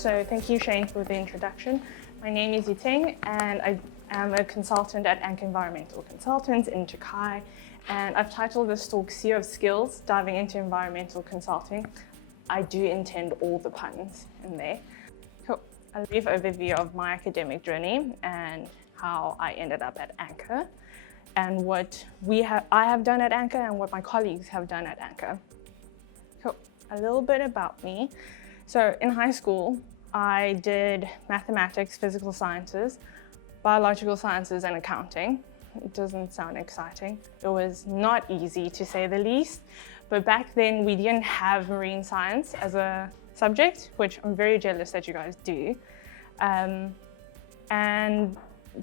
So thank you, Shane, for the introduction. My name is Yi-Ting, and I am a consultant at Anchor Environmental Consultants in Chicago. And I've titled this talk Sea of Skills, Diving into Environmental Consulting. I do intend all the puns in there. Cool. A brief overview of my academic journey and how I ended up at Anchor, and what I have done at Anchor and what my colleagues have done at Anchor. Cool. A little bit about me. So in high school, I did mathematics, physical sciences, biological sciences, and accounting. It doesn't sound exciting. It was not easy, to say the least. But back then, we didn't have marine science as a subject, which I'm very jealous that you guys do. And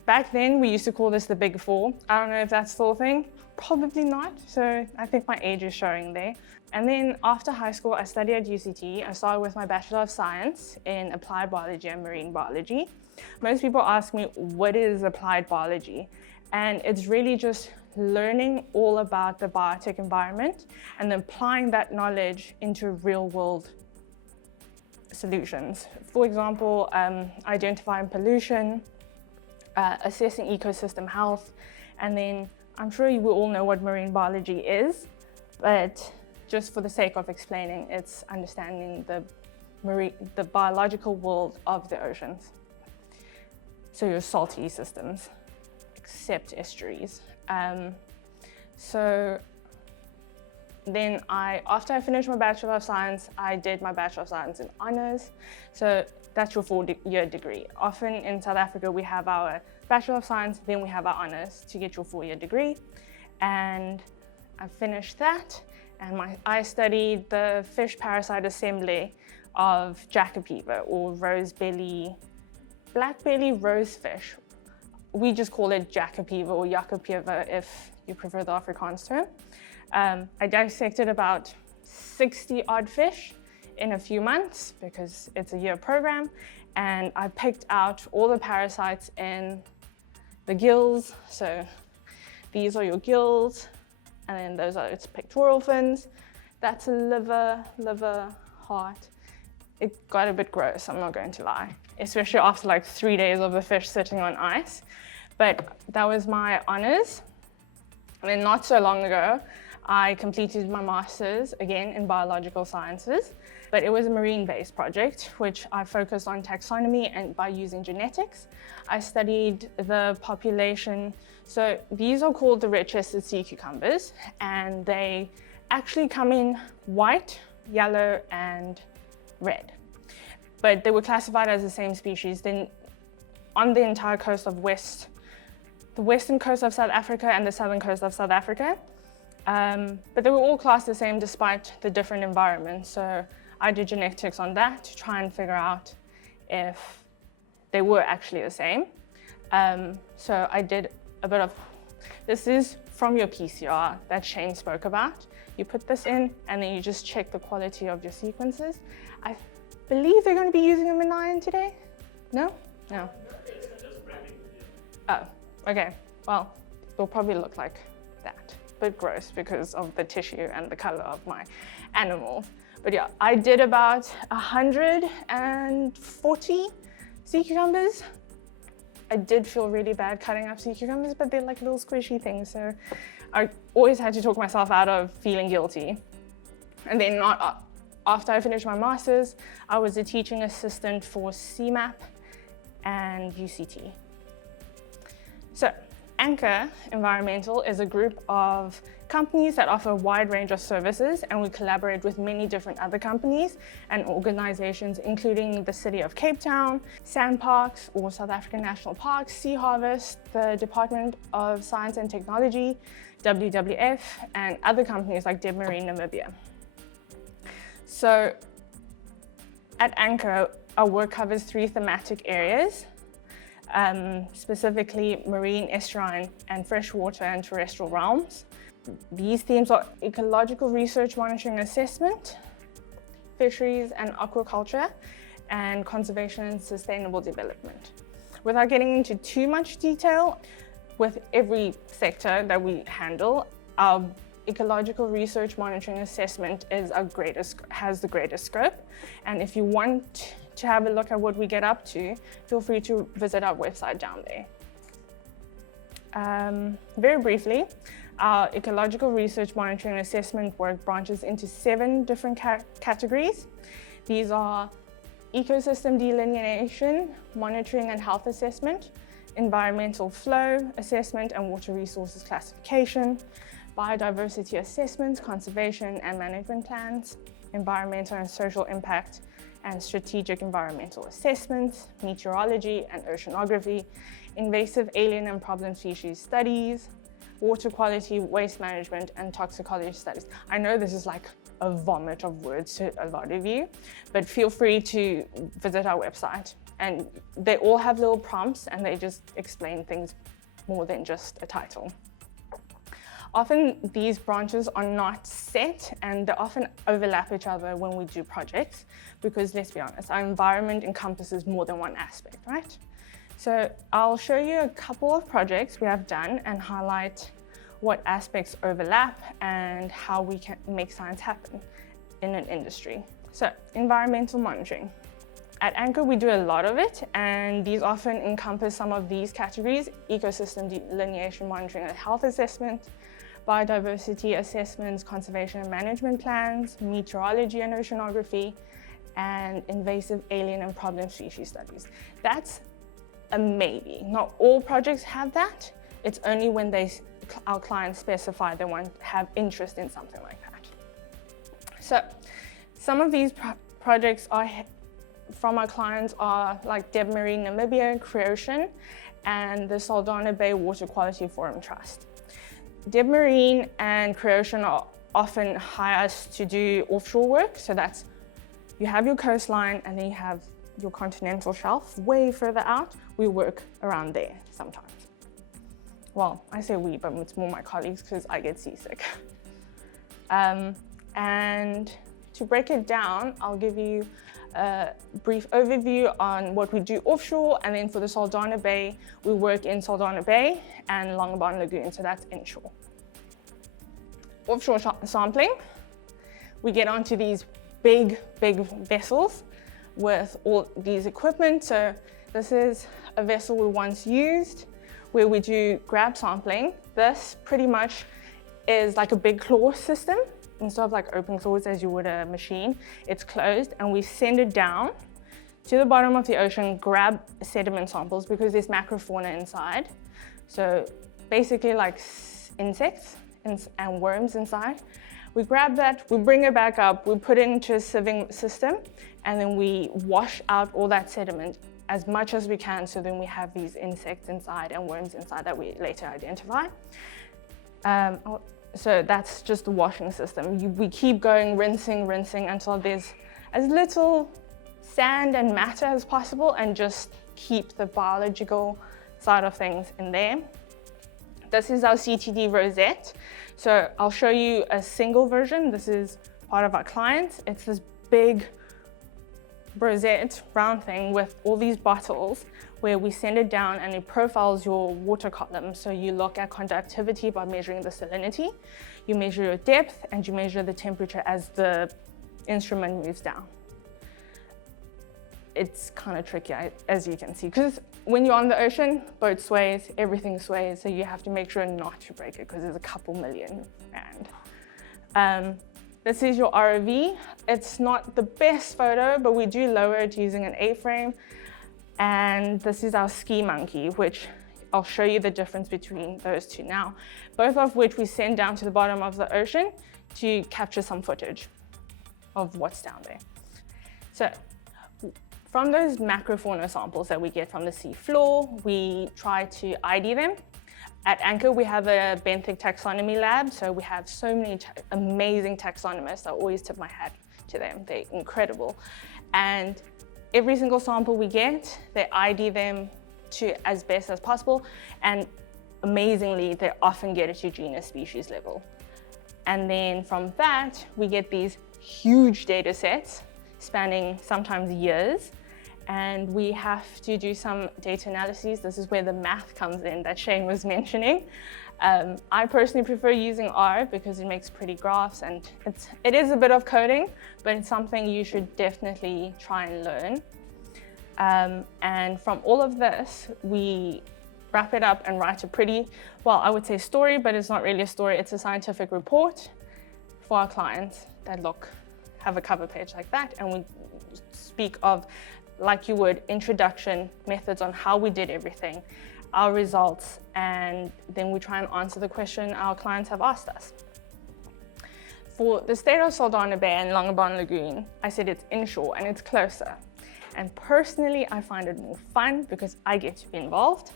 back then, we used to call this the Big Four. I don't know if that's still a thing. Probably not. So I think my age is showing there. And then after high school, I studied at UCT. I started with my Bachelor of Science in Applied Biology and Marine Biology. Most people ask me, what is applied biology? And it's really just learning all about the biotech environment and then applying that knowledge into real-world solutions. For example, identifying pollution, assessing ecosystem health, and then I'm sure you will all know what marine biology is, but just for the sake of explaining, it's understanding the biological world of the oceans. So your salty systems, except estuaries. So then after I finished my Bachelor of Science, I did my Bachelor of Science in Honours. So that's your 4-year degree. Often in South Africa, we have our Bachelor of Science, then we have our Honours to get your 4-year degree. And I finished that, and I studied the fish parasite assembly of jackapiva, or black belly rosefish. We just call it jackapiva or jackapiva if you prefer the Afrikaans term. I dissected about 60 odd fish in a few months because it's a year program, and I picked out all the parasites in the gills. So these are your gills, and then those are its pectoral fins. That's a liver, heart. It got a bit gross, I'm not going to lie, especially after like 3 days of the fish sitting on ice. But that was my honours. And then not so long ago, I completed my master's, again, in biological sciences, but it was a marine-based project, which I focused on taxonomy and by using genetics. I studied the population. So these are called the red-chested sea cucumbers, and they actually come in white, yellow, and red. But they were classified as the same species then on the entire coast of the western coast of South Africa and the southern coast of South Africa. But they were all classed the same despite the different environments. So I did genetics on that to try and figure out if they were actually the same. So I did a bit of, this is from your PCR that Shane spoke about. You put this in and then you just check the quality of your sequences. I believe they're going to be using them in iron today? No? No. Oh, okay. Well, they'll probably look like that. Bit gross because of the tissue and the color of my animals. But yeah, I did about 140 sea cucumbers. I did feel really bad cutting up sea cucumbers, but they're like little squishy things. So I always had to talk myself out of feeling guilty. And then after I finished my master's, I was a teaching assistant for CMAP and UCT. So Anchor Environmental is a group of companies that offer a wide range of services, and we collaborate with many different other companies and organizations, including the City of Cape Town, Sandparks or South African National Parks, Sea Harvest, the Department of Science and Technology, WWF, and other companies like Deb Marine Namibia. So at Anchor, our work covers 3 thematic areas. Specifically marine, estuarine, and freshwater and terrestrial realms. These themes are ecological research, monitoring, assessment, fisheries and aquaculture, and conservation and sustainable development. Without getting into too much detail, with every sector that we handle, our ecological research monitoring assessment has the greatest scope. And if you want to have a look at what we get up to, feel free to visit our website down there. Very briefly, our ecological research monitoring assessment work branches into 7 different categories. These are ecosystem delineation, monitoring and health assessment, environmental flow assessment and water resources classification, biodiversity assessments, conservation and management plans, environmental and social impact and strategic environmental assessments, meteorology and oceanography, invasive alien and problem species studies, water quality, waste management, and toxicology studies. I know this is like a vomit of words to a lot of you, but feel free to visit our website. And they all have little prompts and they just explain things more than just a title. Often these branches are not set and they often overlap each other when we do projects because, let's be honest, our environment encompasses more than one aspect, right? So I'll show you a couple of projects we have done and highlight what aspects overlap and how we can make science happen in an industry. So environmental monitoring. At Anchor, we do a lot of it, and these often encompass some of these categories: ecosystem delineation monitoring and health assessment, biodiversity assessments, conservation and management plans, meteorology and oceanography, and invasive alien and problem species studies. That's a maybe. Not all projects have that. It's only when our clients specify they have interest in something like that. So some of these projects from our clients are like Debmarine Namibia, Creation, and the Saldanha Bay Water Quality Forum Trust. Debmarine and Creation are often hire us to do offshore work. So that's, you have your coastline and then you have your continental shelf way further out. We work around there sometimes. Well, I say we, but it's more my colleagues because I get seasick. And to break it down, I'll give you a brief overview on what we do offshore, and then for the Saldanha Bay, we work in Saldanha Bay and Longabon Lagoon, so that's inshore. Offshore sampling, we get onto these big vessels with all these equipment. So this is a vessel we once used where we do grab sampling. This pretty much is like a big claw system. Instead of like open claws as you would a machine, it's closed, and we send it down to the bottom of the ocean, grab sediment samples because there's macrofauna inside. So basically like insects and worms inside. We grab that, we bring it back up, we put it into a sieving system, and then we wash out all that sediment as much as we can, so then we have these insects inside and worms inside that we later identify. So that's just the washing system. We keep going, rinsing until there's as little sand and matter as possible, and just keep the biological side of things in there. This is our CTD rosette. So I'll show you a single version. This is part of our clients. It's this big rosette round thing with all these bottles where we send it down and it profiles your water column. So you look at conductivity by measuring the salinity, you measure your depth, and you measure the temperature as the instrument moves down. It's kind of tricky, as you can see, because when you're on the ocean, boat sways, everything sways, so you have to make sure not to break it because there's a couple million rand. This is your ROV. It's not the best photo, but we do lower it using an A-frame. And this is our ski monkey, which I'll show you the difference between those two now, both of which we send down to the bottom of the ocean to capture some footage of what's down there. So from those macrofauna samples that we get from the sea floor, we try to ID them. At Anchor, we have a benthic taxonomy lab, so we have so many amazing taxonomists. I always tip my hat to them. They're incredible. And every single sample we get, they ID them to as best as possible, and amazingly, they often get it to genus species level. And then from that, we get these huge data sets spanning sometimes years, and we have to do some data analyses. This is where the math comes in that Shane was mentioning. I personally prefer using R because it makes pretty graphs, and it is a bit of coding, but it's something you should definitely try and learn. And from all of this, we wrap it up and write a pretty, well, I would say story, but it's not really a story. It's a scientific report for our clients that have a cover page like that. And we speak of, like you would, introduction, methods on how we did everything, our results, and then we try and answer the question our clients have asked us. For the state of Saldanha Bay and Longabon Lagoon, I said it's inshore and it's closer. And personally, I find it more fun because I get to be involved.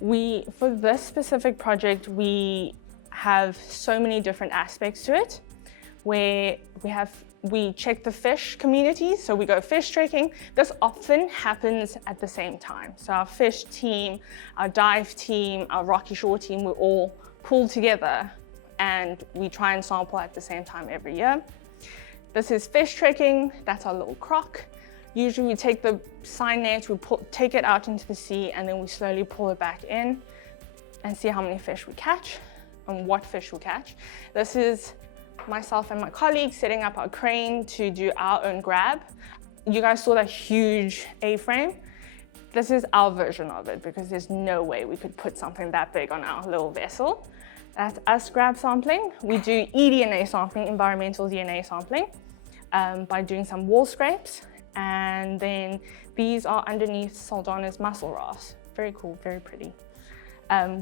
For this specific project, we have so many different aspects to it, where we check the fish communities, so we go fish trekking. This often happens at the same time. So our fish team, our dive team, our rocky shore team, we all pull together and we try and sample at the same time every year. This is fish trekking, that's our little croc. Usually we take the seine net, we take it out into the sea, and then we slowly pull it back in and see how many fish we catch and what fish we catch. This is myself and my colleagues setting up our crane to do our own grab. You guys saw that huge A-frame. This is our version of it because there's no way we could put something that big on our little vessel. That's us grab sampling. We do eDNA sampling, environmental DNA sampling, by doing some wall scrapes. And then these are underneath Saldanha's mussel rafts. Very cool, very pretty.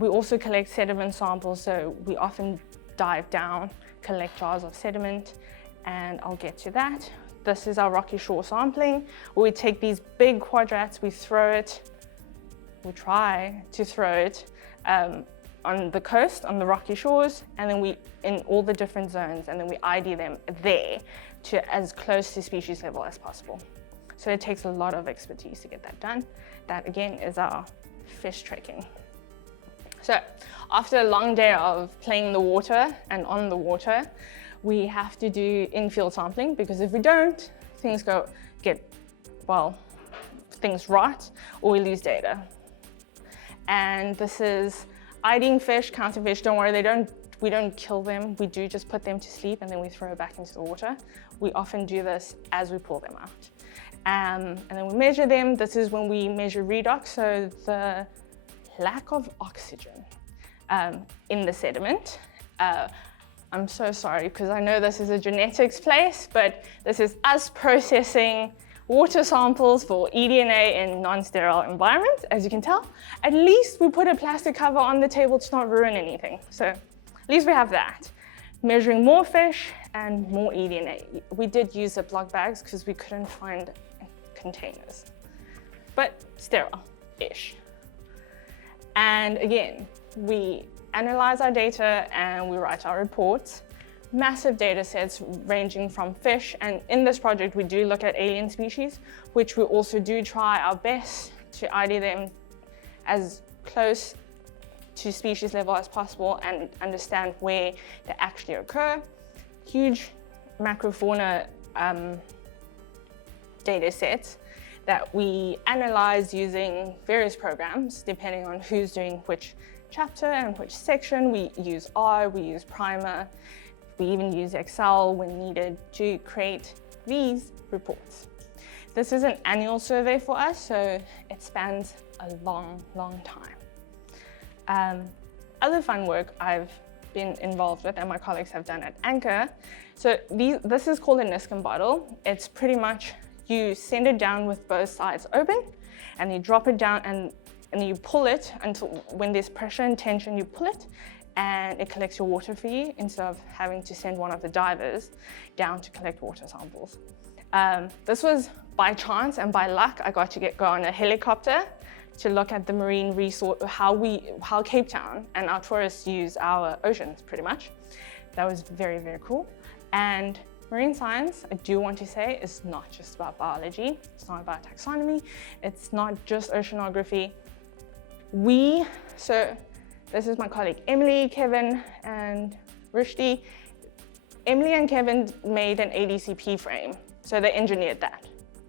We also collect sediment samples, so we often dive down, collect jars of sediment, and I'll get to that. This is our rocky shore sampling, where we take these big quadrats, we try to throw it on the coast, on the rocky shores, and then in all the different zones, and then we ID them there to as close to species level as possible. So it takes a lot of expertise to get that done. That again is our fish trekking. So after a long day of playing in the water and on the water, we have to do in-field sampling, because if we don't, things rot or we lose data. And this is IDing fish, counting fish. Don't worry, we don't kill them. We do just put them to sleep and then we throw it back into the water. We often do this as we pull them out. And then we measure them. This is when we measure redox, so the lack of oxygen in the sediment. I'm so sorry, because I know this is a genetics place, but this is us processing water samples for eDNA in non-sterile environments, as you can tell. At least we put a plastic cover on the table to not ruin anything. So at least we have that. Measuring more fish and more eDNA. We did use Ziploc bags because we couldn't find containers, but sterile-ish. And again, we analyze our data and we write our reports. Massive data sets ranging from fish, and in this project we do look at alien species, which we also do try our best to ID them as close to species level as possible and understand where they actually occur. Huge macrofauna data sets that we analyze using various programs depending on who's doing which chapter and which section. We use R, we use Primer, we even use Excel when needed to create these reports. This is an annual survey for us, so it spans a long, long time. Other fun work I've been involved with and my colleagues have done at Anchor. So this is called a Niskin bottle. It's pretty much, you send it down with both sides open and you drop it down and you pull it until when there's pressure and tension, you pull it and it collects your water for you instead of having to send one of the divers down to collect water samples. This was by chance and by luck. I got to go on a helicopter to look at the marine resource, how Cape Town and our tourists use our oceans pretty much. That was very, very cool. And marine science, I do want to say, is not just about biology. It's not about taxonomy. It's not just oceanography. So this is my colleague Emily, Kevin, and Rushdie. Emily and Kevin made an ADCP frame. So they engineered that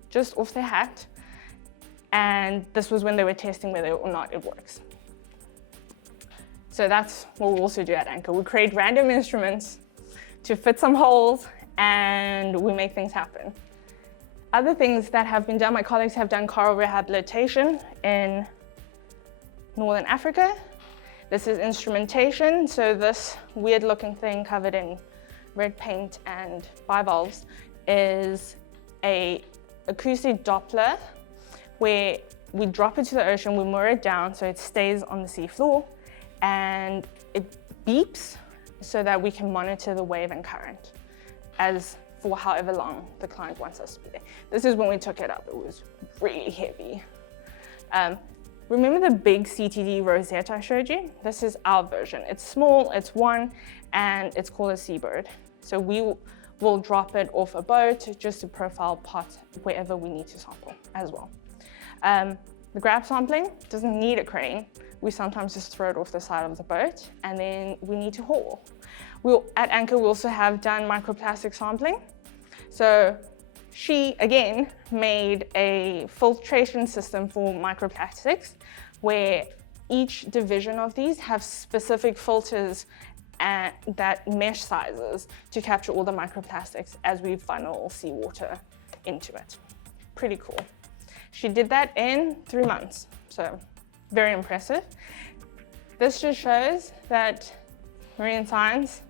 just off their hat. And this was when they were testing whether or not it works. So that's what we also do at Anchor. We create random instruments to fit some holes, and we make things happen. Other things that have been done, my colleagues have done coral rehabilitation in Northern Africa. This is instrumentation. So this weird looking thing covered in red paint and bivalves is a acoustic Doppler where we drop it to the ocean, we moor it down so it stays on the seafloor, and it beeps so that we can monitor the wave and current as for however long the client wants us to be there. This is when we took it up. It was really heavy. Remember the big CTD rosette I showed you? This is our version. It's small, it's one, and it's called a seabird. So we will drop it off a boat just to profile pots wherever we need to sample as well. The grab sampling doesn't need a crane. We sometimes just throw it off the side of the boat, and then we need to haul. At Anchor, we also have done microplastic sampling. So she, again, made a filtration system for microplastics where each division of these have specific filters and that mesh sizes to capture all the microplastics as we funnel seawater into it. Pretty cool. She did that in 3 months, so very impressive. This just shows that marine science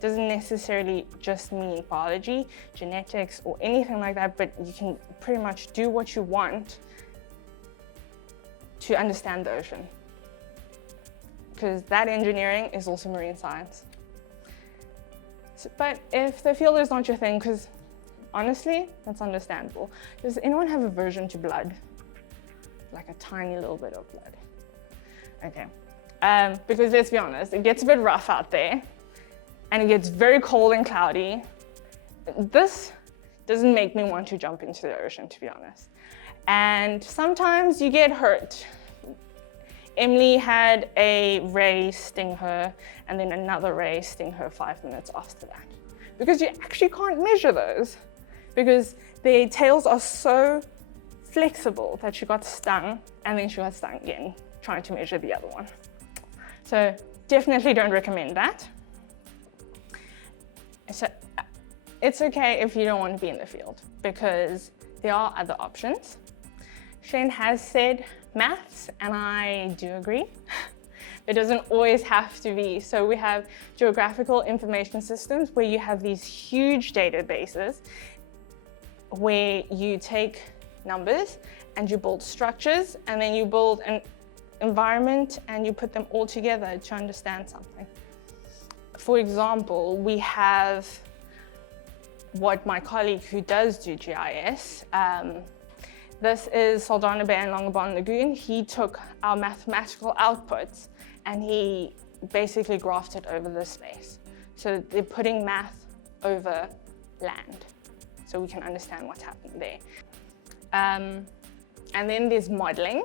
doesn't necessarily just mean biology, genetics, or anything like that, but you can pretty much do what you want to understand the ocean. Because that engineering is also marine science. But if the field is not your thing, because honestly, that's understandable. Does anyone have aversion to blood? Like a tiny little bit of blood. Okay. Because let's be honest, it gets a bit rough out there and it gets very cold and cloudy. This doesn't make me want to jump into the ocean, to be honest. And sometimes you get hurt. Emily had a ray sting her and then another ray sting her 5 minutes after that. Because you actually can't measure those because their tails are so flexible that she got stung and then she got stung again trying to measure the other one. So definitely don't recommend that. So it's okay if you don't want to be in the field because there are other options. Shane has said maths, and I do agree. It doesn't always have to be. So we have geographical information systems where you have these huge databases where you take numbers and you build structures and then you build an environment and you put them all together to understand something. For example, we have what my colleague who does do GIS, this is Saldanha Bay and Longabon Lagoon. He took our mathematical outputs and he basically graphed it over the space. So they're putting math over land so we can understand what's happening there. And then there's modeling.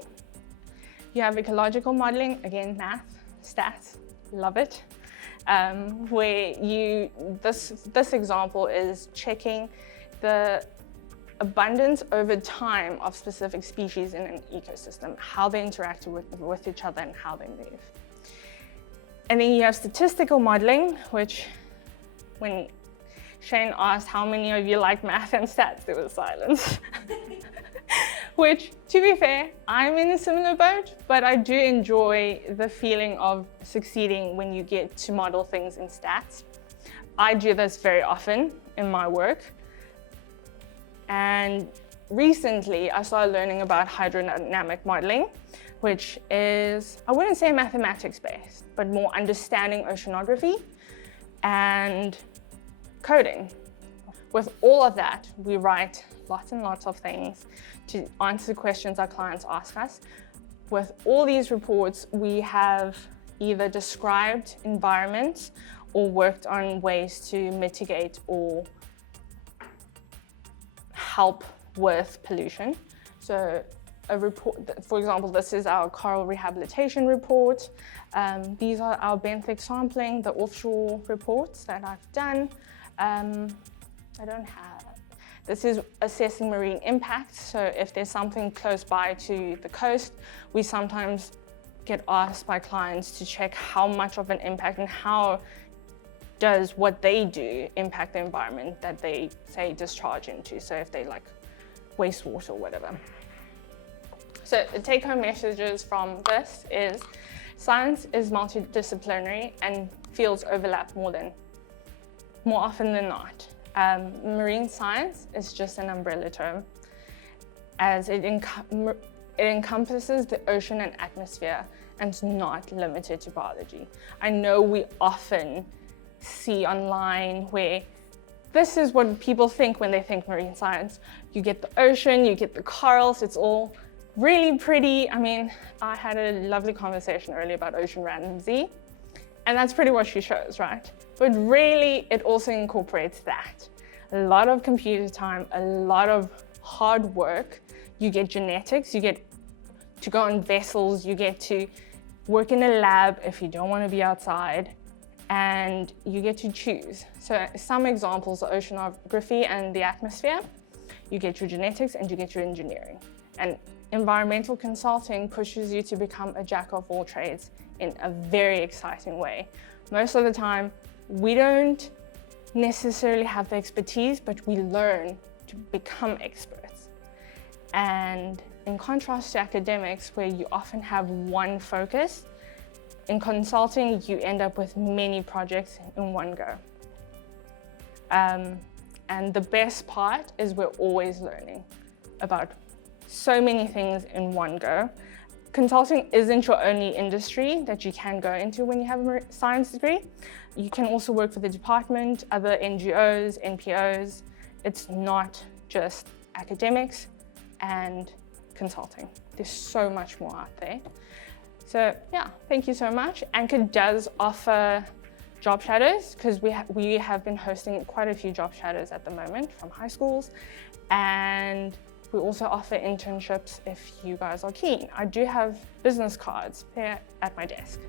You have ecological modeling, again, math, stats, love it. Where this example is checking the abundance over time of specific species in an ecosystem, how they interact with each other and how they move. And then you have statistical modeling, which when Shane asked how many of you like math and stats, there was silence. Which, to be fair, I'm in a similar boat, but I do enjoy the feeling of succeeding when you get to model things in stats. I do this very often in my work. And recently, I started learning about hydrodynamic modeling, which is, I wouldn't say mathematics-based, but more understanding oceanography and coding. With all of that, we write lots and lots of things to answer questions our clients ask us. With all these reports, we have either described environments or worked on ways to mitigate or help with pollution. So a report, for example, this is our coral rehabilitation report. These are our benthic sampling, the offshore reports that I've done. This is assessing marine impact. So if there's something close by to the coast, we sometimes get asked by clients to check how much of an impact and how does what they do impact the environment that they say discharge into. So if they like wastewater or whatever. So the take-home messages from this is science is multidisciplinary and fields overlap more often than not. Marine science is just an umbrella term, as it encompasses the ocean and atmosphere and is not limited to biology. I know we often see online where this is what people think when they think marine science. You get the ocean, you get the corals, it's all really pretty. I mean, I had a lovely conversation earlier about Ocean Randomzy, and that's pretty what she shows, right? But really, it also incorporates that. A lot of computer time, a lot of hard work. You get genetics, you get to go on vessels, you get to work in a lab if you don't want to be outside, and you get to choose. So some examples are oceanography and the atmosphere. You get your genetics and you get your engineering. And environmental consulting pushes you to become a jack of all trades in a very exciting way. Most of the time, we don't necessarily have the expertise, but we learn to become experts. And in contrast to academics, where you often have one focus, in consulting, you end up with many projects in one go. And the best part is we're always learning about so many things in one go. Consulting isn't your only industry that you can go into when you have a science degree. You can also work for the department, other NGOs, NPOs. It's not just academics and consulting. There's so much more out there. So yeah, thank you so much. Anchor does offer job shadows because we have been hosting quite a few job shadows at the moment from high schools, and we also offer internships if you guys are keen. I do have business cards there at my desk.